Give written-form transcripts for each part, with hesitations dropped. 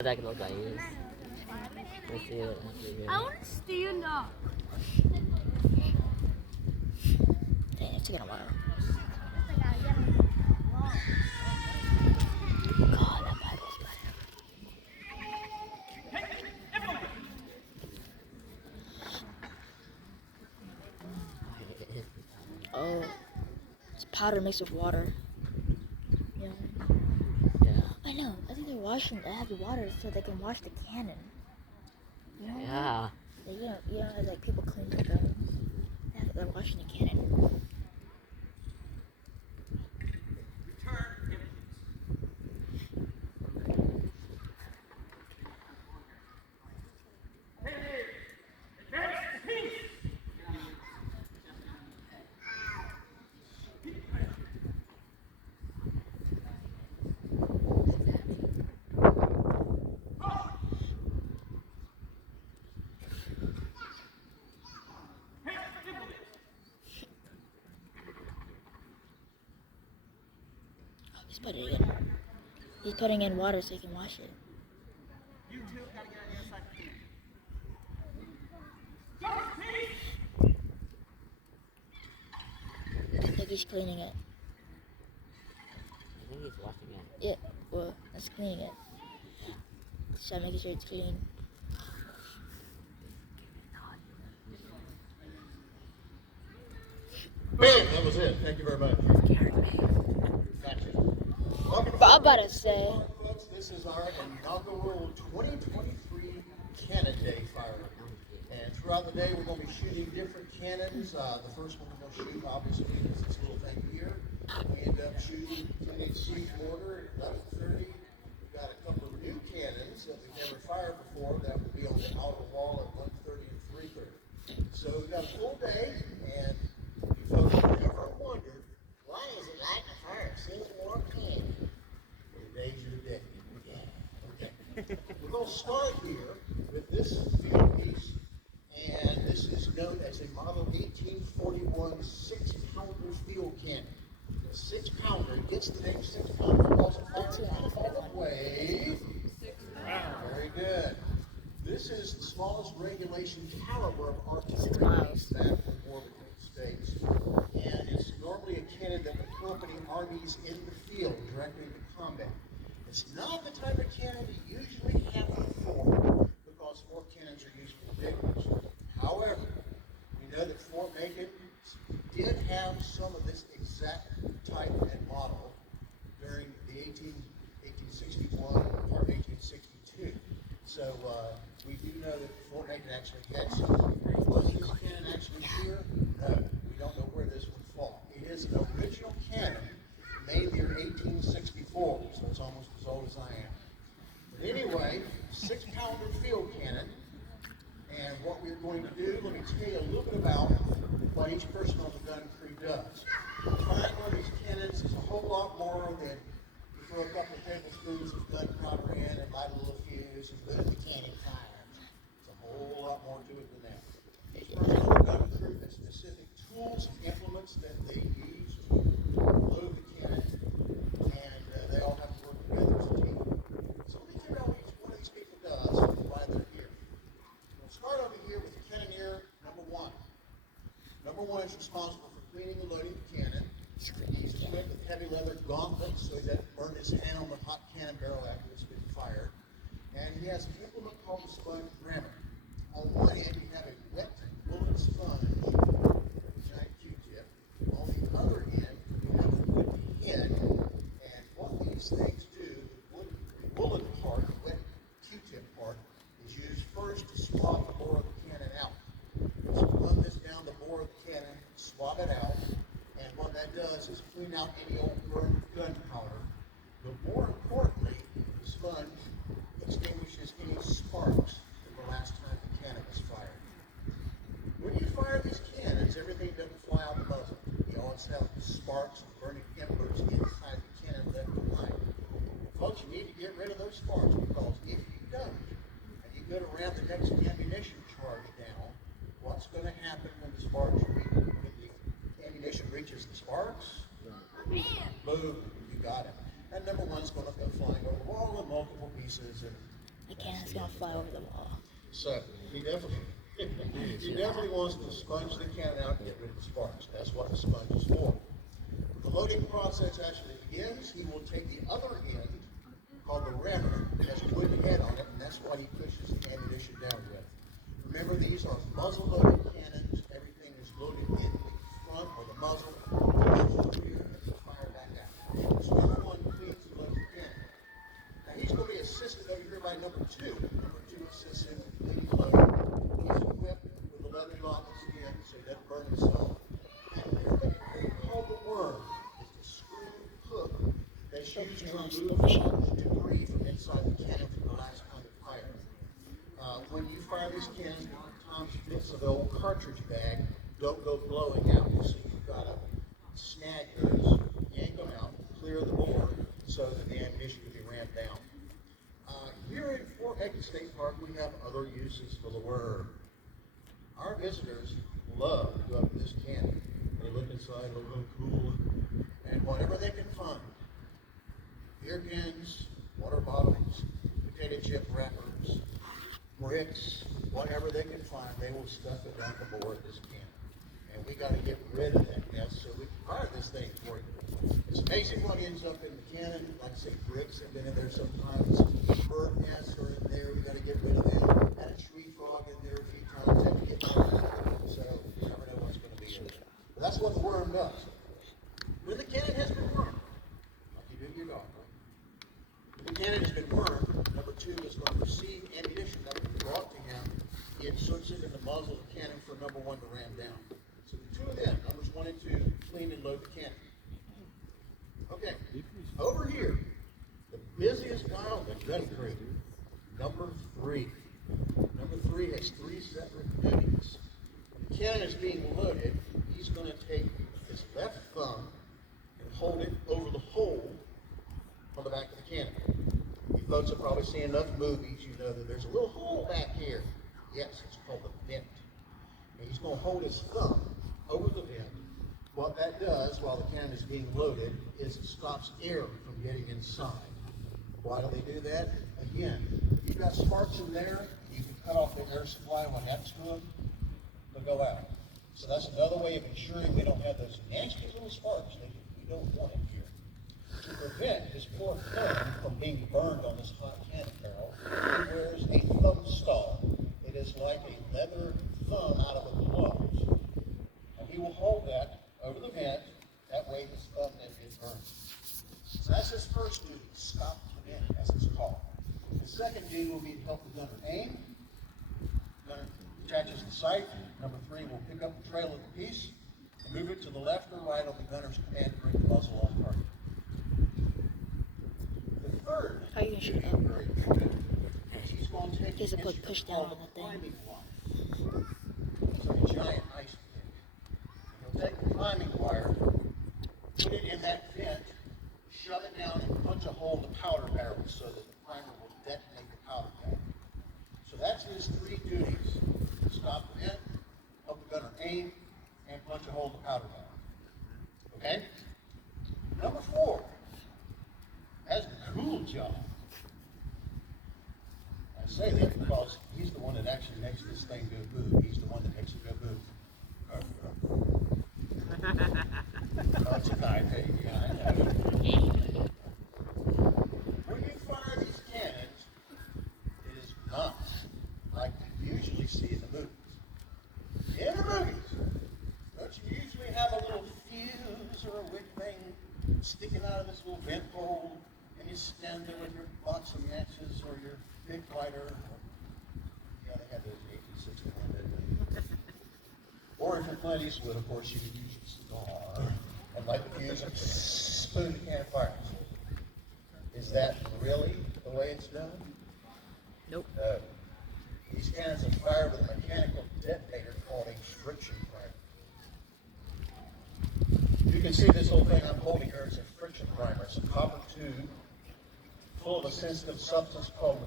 That look guys. Let's see it. I want to stand up. Dang, it's taking a while. God, that Bible's better. Oh, it's powder mixed with water. Yeah. Yeah. I know. I think they're washing. They have the water so they can wash the cannon. You know? Yeah. You know, like people clean the guns. They're washing the cannon. He's putting in water so he can wash it. You two gotta get on the other side of the I think he's cleaning it. I think he's washing it. Yeah, well, that's cleaning it. So making sure it's clean. Bam! That was it. Thank you very much. Gotcha. Welcome to I'm about to say. folks. This is our inaugural 2023 Cannon Day firing. And throughout the day, we're going to be shooting different cannons. The first one we're going to shoot, obviously, is this little thing here. We end up shooting 10-inch siege mortar at 11:30. We've got a couple of new cannons that we've never fired before that will be on the outer wall at 1:30 and 3:30. So we've got a full day, and you folks have ever wondered, Why is it like to fire a single war cannon? well, the days of the day. Okay. We're going to start here with this field piece, and this is known as a Model 1841 6-pounder field cannon. The 6-pounder gets the name 6-pounder because it fires all the way. Very good. This is the smallest regulation caliber of artillery that the war between the states. And it's normally a cannon that would accompany armies in the field directly into combat. It's not the type of cannon you usually have on the fort because fort cannons are usually bigger. However, we know that Fort Macon did have some of this exact type and model during the 1861 or 1862. So we do know that Fort Macon actually had some. Was this cannon actually here? No, we don't know where this would fall. It is an original cannon made in the year 1864, so it's almost as old as I am. But anyway, 6-pounder field cannon. And what we're going to do, let me tell you a little bit about what each person on the gun crew does. Firing one of these cannons is a whole lot more than you throw a couple of tablespoons of gunpowder in and light a little fuse and let the cannon fire. It's a whole lot more to it than that. Each person on the gun crew has specific tools and implements that they use to load the cannon, and they all have to work together as a team. So let me tell you what each one of these people does and why they're here. We'll start over here with cannoneer number 1. Number 1 is responsible for cleaning and loading the cannon. He's equipped with heavy leather gauntlets so he doesn't burn his hand on the hot cannon barrel after it's been fired. And he has an implement called the sponge rammer. On one end, you have a wet woolen sponge with a giant Q-tip. On the other end, you have a wooden head. And what these things do, the woolen part, the wet Q-tip part, is used first to swab the bore of the cannon out. So run this down the bore of the cannon, swab it out, and what that does is clean out any old burned gunpowder. But more importantly, the sponge extinguishes any sparks from the last time the cannon was fired. When you fire these cannons, everything doesn't fly out the muzzle. You always have sparks and burning embers inside the cannon left behind. Folks, you need to get rid of those sparks because if you don't, and you go to ram the next ammunition charge down, what's going to happen when the ammunition reaches the sparks? Boom, you got it. And number 1's going to go flying over the wall in multiple pieces, and The cannon's gonna fly over the wall. So he definitely wants to sponge the cannon out and get rid of the sparks. That's what the sponge is for. When the loading process actually begins, he will take the other end, called the rammer, has a wooden head on it, and that's what he pushes the ammunition down with. Remember, these are muzzle-loaded cannons. Everything is loaded in the front or the muzzle, goes to the rear, and it's fired back out. So number one cleans and loads the cannon. Now he's going to be assisted over here by number two. Number two assists him with cleaning and loading. He's equipped with a leather lock skin so he doesn't burn himself. And the thing called the worm is the screw hook that's used to remove debris from inside the cannon from the last time of fire. When you fire this cannon, Tom's bits of the old cartridge bag don't go blowing out. So you've got to snag those, yank them out, clear the bore so that the ammunition can be ramped down. Here at Fort Hagen State Park, we have other uses for the worm. Our visitors love to go up to this cannon. They look inside, look real cool, and whatever they can find, beer cans, water bottles, potato chip wrappers, bricks, whatever they can find, they will stuff it down the board of this cannon. And we got to get rid of that mess so we can fire this thing for you. It's amazing what ends up in the cannon. Like I say, bricks have been in there sometimes. Bird nests are in there. We got to get rid of them. Had a tree frog in there a few times. Had to get rid of it. So you never know what's going to be in there. But that's what the worm does. When the cannon has been wormed, like you do your dog, right? When the cannon has been wormed, number two is going to receive ammunition that will be brought to him. He inserts it in the muzzle of the cannon for number one to ram down. So the two of them, numbers 1 and 2, clean and load the cannon. Okay, over here, the busiest guy on the gun crew, number 3. Number 3 has 3 separate duties. When the cannon is being loaded, he's going to take his left thumb and hold it over the hole on the back of the cannon. You folks have probably seen enough movies, you know that there's a little hole back here. Yes, it's called the vent. And he's going to hold his thumb over the vent. What that does while the cannon is being loaded is it stops air from getting inside. Why do they do that? Again, if you've got sparks in there, you can cut off the air supply. What happens to them? They'll go out. So that's another way of ensuring we don't have those nasty little sparks that we don't want in here. To prevent his poor thumb from being burned on this hot cannon barrel, he wears a thumb stall. It is like a leather thumb out of a glove. And he will hold that over the vent. That way his thumb doesn't get burned. So that's his first duty, stop the vent, as it's called. The second duty will be to help the gunner aim. The gunner attaches the sight. Number 3 will pick up the trail of the piece and move it to the left or right on the gunner's command to bring the muzzle on target. The third How are you gonna shoot up? is he's going to take There's a an quick instrument push down called on a the thing. climbing block. It's like a giant ice pick. He'll take the climbing wire, put it in that vent, shove it down, and punch a hole in the powder barrel so that the primer will detonate the powder barrel. So that's his 3 duties. Stop the vent, help the gunner aim, and punch a hole in the powder barrel. Okay? Number 4 has the cool job. I say that because he's the one that actually makes this thing go boom. He's the one that makes it go boom. Oh, it's a knife, hey, yeah, I know. When you fire these cannons, it is not like you usually see in the movies. In the movies, don't you usually have a little fuse or a wick thing sticking out of this little vent hole, and you stand there with your box of matches or your big lighter? Yeah, they had those 1861, didn't they? Or if you're Clint Eastwood, of course, you could use a cigar and light the fuse and spoon the can of fire. Is that really the way it's done? Nope. No. These cannons are fired with a mechanical detonator called a friction primer. You can see this whole thing I'm holding here. It's a friction primer. It's a copper tube full of a sensitive substance called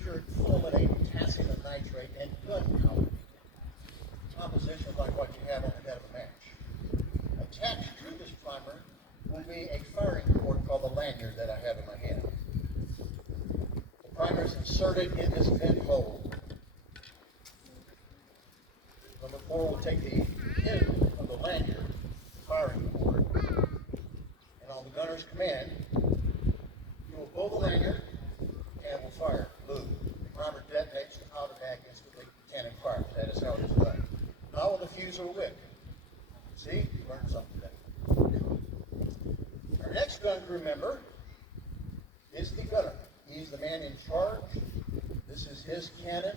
pure fulminated potassium nitrate and gunpowder. Composition like what you have on the head of a match. Attached to this primer will be a firing cord called the lanyard that I have in my hand. The primer is inserted insert it in this vent hole. Number 4 will take the end of the lanyard, firing cord, and on the gunner's command, he will pull the lanyard and will fire. Boom. The primer detonates the powder bag instantly. Cannon fires. That is how it is done. Not with a fuse or a wick. See? You learned something today. Our next gun crew member is the gunner. He's the man in charge. This is his cannon.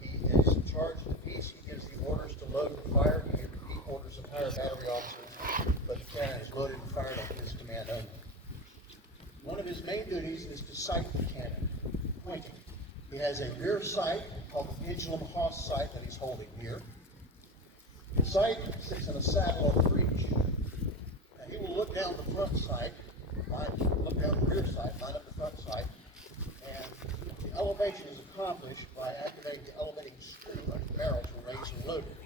He is in charge of the piece. He gives the orders to load and fire. He may repeat orders of higher battery officers, but the cannon is loaded and fired on his command only. One of his main duties is to sight the cannon, pointing. He has a rear sight called the pendulum Haas sight that he's holding here. The sight sits in a saddle on the breech. Now he will look down the front sight, look down the rear sight, line up the front sight, and the elevation is accomplished by activating the elevating screw under the barrel to raise and load it.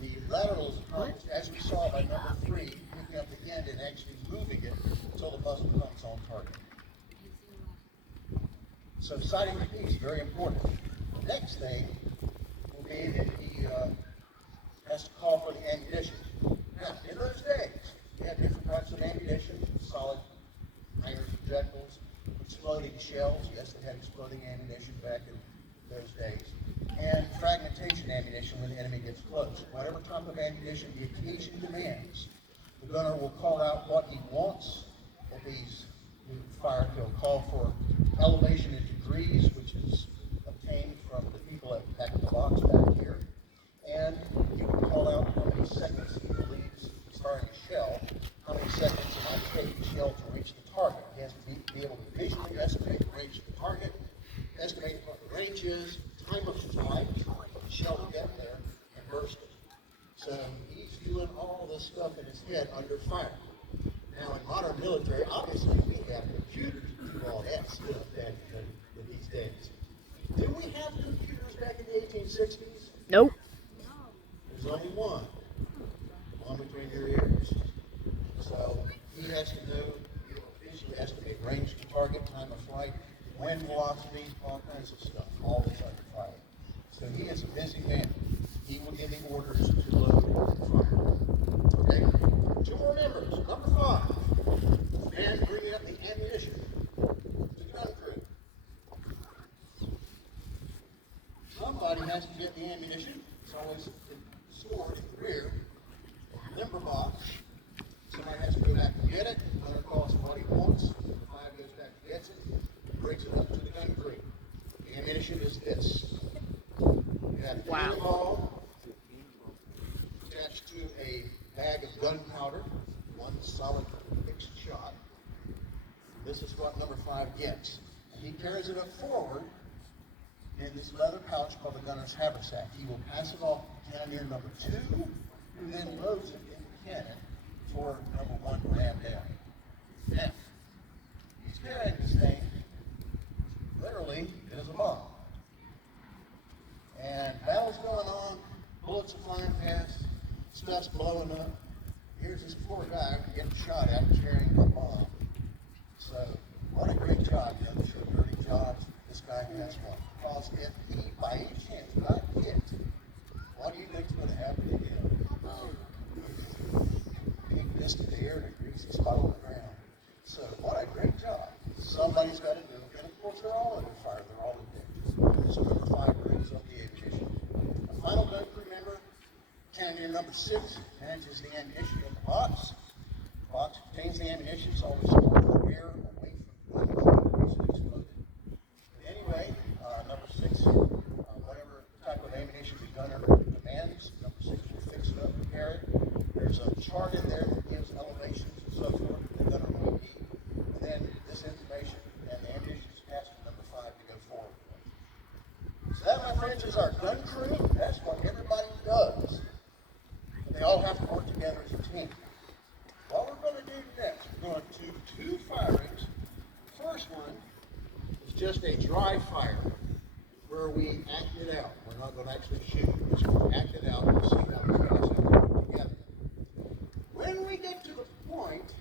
The lateral is accomplished, as we saw by number 3, picking up the end and actually moving it until the muzzle comes on target. So sighting the piece, very important. The next thing will be that he has to call for the ammunition. Now, in those days, we had different types of ammunition, solid iron projectiles, exploding shells. Yes, they had exploding ammunition back in those days. And fragmentation ammunition when the enemy gets close. Whatever type of ammunition the occasion demands, the gunner will call out what he wants at these fire. He'll call for elevation in degrees, which is obtained from the people at back in the box back here. And he will call out how many seconds he believes he's firing a shell, how many seconds it might take the shell to reach the target. He has to be able to visually estimate the range of the target, estimate what the range is, time of flight, the shell to get there, and burst it. So he's doing all this stuff in his head under fire. Now in modern military, obviously we have computers to do all that stuff in these days. Did we have computers back in the 1860s? Nope. There's only one between your ears. So he has to know, visually estimate range to target, time of flight, wind velocity, all kinds of stuff, all this under fire. So he is a busy man. He will give the orders to load and fire. Okay? 2 more members. Number 5. And bringing up the ammunition. The gun crew. Somebody has to get the ammunition. It's always stored in the rear. Limber box. Somebody has to go back and get it. Another calls for what he wants. The 5 goes back and gets it. Brings it up to the gun crew. The ammunition is this. You have a cannonball attached to a bag of gunpowder, one solid fixed shot. This is what number 5 gets. And he carries it up forward in this leather pouch called the gunner's haversack. He will pass it off to cannoneer number 2, who then loads it in the cannon for number 1 to ram down. Now, he's carrying this thing, literally, it is a bomb. And battle's going on, bullets are flying past, stuff's blowing up. Here's this poor guy getting shot at carrying a bomb. So, what a great job, you know, sure dirty jobs this guy has one. Because if he, by any chance, got hit, what do you think's going to happen to him? Being missed in the air degrees, he's spot on the ground. So, what a great job. Somebody's got to do it. And of course, they're all under fire. They're all in danger. So, number 5 brings up the ammunition. The final gun crew member, cannoneer number 6, manages the ammunition in the box. The box contains the ammunition. It's always stored in the rear, away from the gun in case it exploded. But anyway, number 6, whatever type of ammunition the gunner demands, number 6 will fix it up, prepare it. There's a chart in there that gives elevations and so forth that the gunner will need. And then this information and the ammunition is passed to number 5 to go forward. So that, my friends, is our gun crew. That's what everybody does. And they all have to work together as a team. What we're going to do next, we're going to do 2 firings. The first one is just a dry fire where we act it out. We're not going to actually shoot. We're just going to act it out and see how these guys have to work together. When we get to the point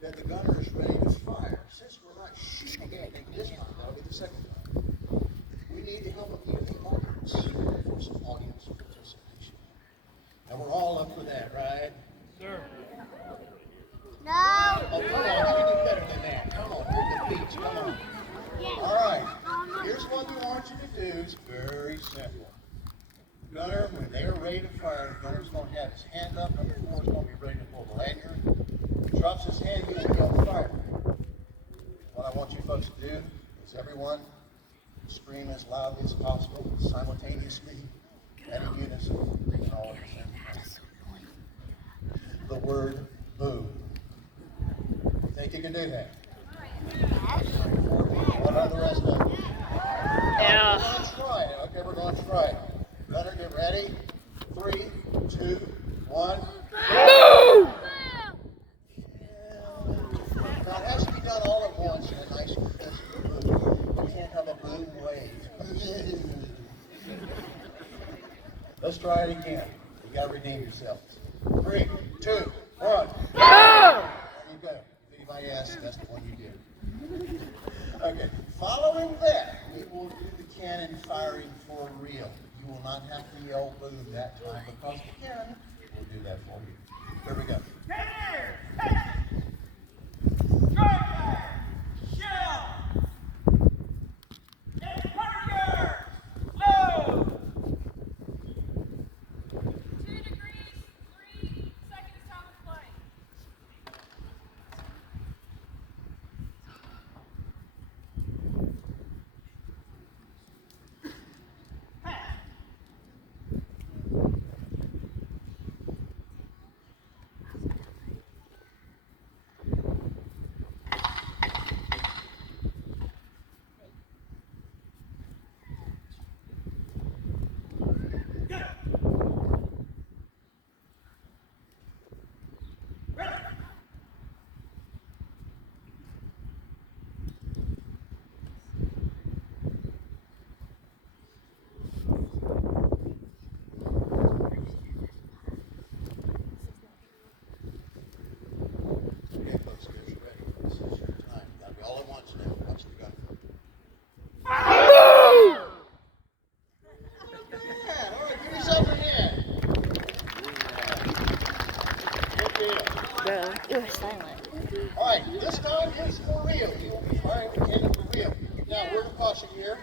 that the gunner is ready to fire, since we're not shooting anything this time, that'll be the second time. words for some audience participation. And we're all up for that, right? Sir. No. Oh, come on, you can do better than that. Come on, you're the beach, come on. All right, here's what we want you to do. It's very simple. Gunner, when they're ready to fire, Gunner's going to have his hand up. Number 4 is going to be ready to pull the lanyard. He drops his hand, he will yell fire. What I want you folks to do is everyone scream as loudly as possible, simultaneously, and in unison, reading all at the same time. The word boom. You think you can do that? What about the rest of them? Yeah. We're going to try it. Okay, we're going to try it. Gunner, get ready. 3, 2, 1. Boom! Now, it has to be done all at once in a nice crisp boom. We can't have a boom wave. Let's try it again. You got to redeem yourselves. 3, 2, 1. There you go. If anybody asks, that's the one you did. Okay. Following that, we will do the cannon firing for real. You will not have to yell boom that time because the cannon will do that for you. Here we go. Okay, folks, get ready. This is your time. You got to be all at once now. Watch the gun. Man, all right, give yourself a hand. Good deal. Bro, you were silent. All right, this time is for real. You will be firing the cannon for real. Now, word of caution here.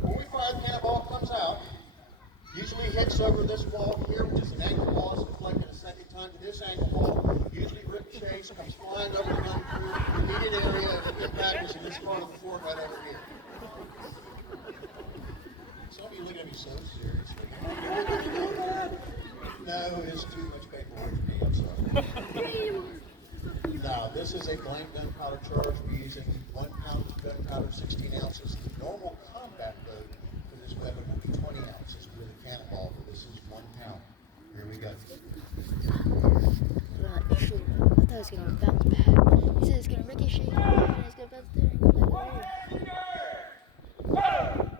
When we fire, the cannonball comes out. Usually hits over this wall here, which is an angle wall. It's deflected a second time to this angle wall. Usually ricochets, comes flying over the gun through the needed area, and impact is in this part of the fort right over here. Some of you look at me so seriously. No, it's too much paperwork for me, I'm sorry. Now, this is a blank gunpowder charge. We're using 1 pound of gunpowder, 16 ounces. The normal combat load for this weapon will be 20 ounces with a cannonball, but this is 1 pound. Here we go. Shoot, I thought it was gonna bounce back. He said it's gonna ricochet, and it's gonna bounce there and go back over.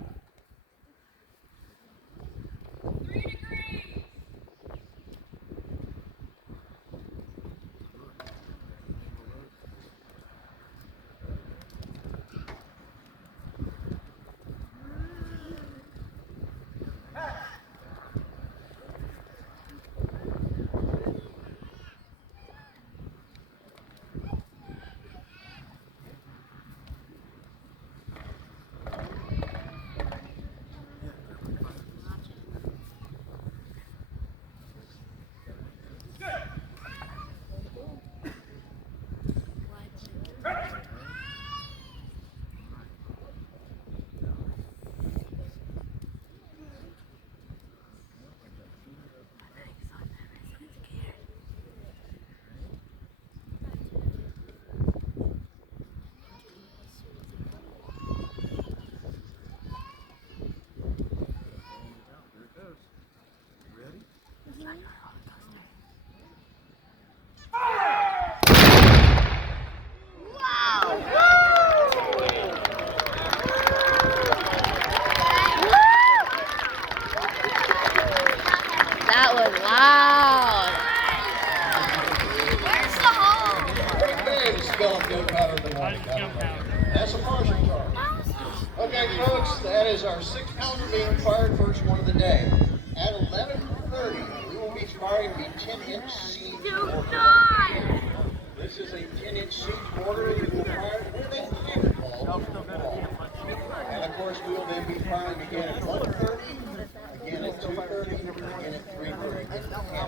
folks, that is our 6-pounder being fired, first one of the day. At 11:30, we will be firing the 10-inch siege mortar. This is a 10-inch siege mortar. We will fire with a cannonball. And of course, we will then be firing again at 1:30, again at 2:30, again at 3:30.